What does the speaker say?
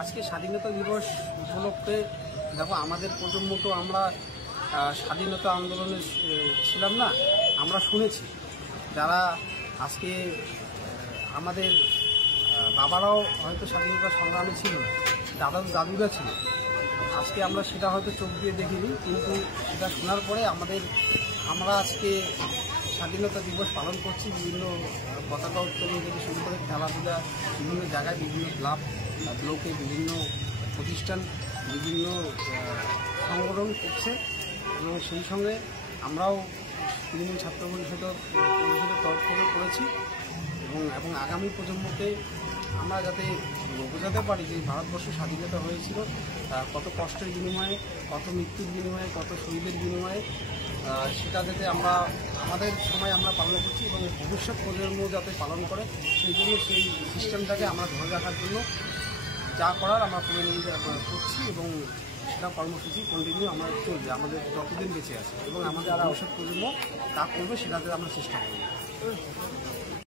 আজকে স্বাধীনতা দিবস উপলক্ষে দেখো আমাদের প্রজন্ম তো আমরা স্বাধীনতা আন্দোলনে ছিলাম না, আমরা শুনেছি যারা আজকে আমাদের বাবারাও হয়তো স্বাধীনতা সংগ্রামে ছিল না, দাদুরা ছিল। আজকে আমরা সেটা হয়তো চোখ দিয়ে দেখিনি, কিন্তু সেটা শোনার পরে আমরা আজকে স্বাধীনতা দিবস পালন করছি। বিভিন্ন পতাকা উত্তোলন থেকে শুরু করে খেলাধুলা, বিভিন্ন জায়গায়, বিভিন্ন ক্লাব ব্লকে, বিভিন্ন প্রতিষ্ঠান, বিভিন্ন সংগঠন করছে এবং সেই সঙ্গে আমরাও তৃণমূল ছাত্র পরিষদের তরফ থেকে করেছি এবং আগামী প্রজন্মকে আমরা যাতে বোঝাতে পারি যে ভারতবর্ষ স্বাধীনতা হয়েছিল কত কষ্টের বিনিময়ে, কত মৃত্যুর বিনিময়ে, কত শহীদের বিনিময়ে, সেটা যাতে আমরা আমাদের সময় আমরা পালন করছি এবং ভবিষ্যৎ প্রজন্ম যাতে পালন করে, সেই জন্য সেই সিস্টেমটাকে আমরা ধরে রাখার জন্য যা করার আমরা করে নিয়ে করছি এবং সেটা কর্মসূচি কন্টিনিউ আমরা চলবে আমাদের যতদিন বেঁচে আছে এবং আমাদের ভবিষ্যৎ প্রজন্ম তা করবে, সেটাতে আমরা চেষ্টা করব।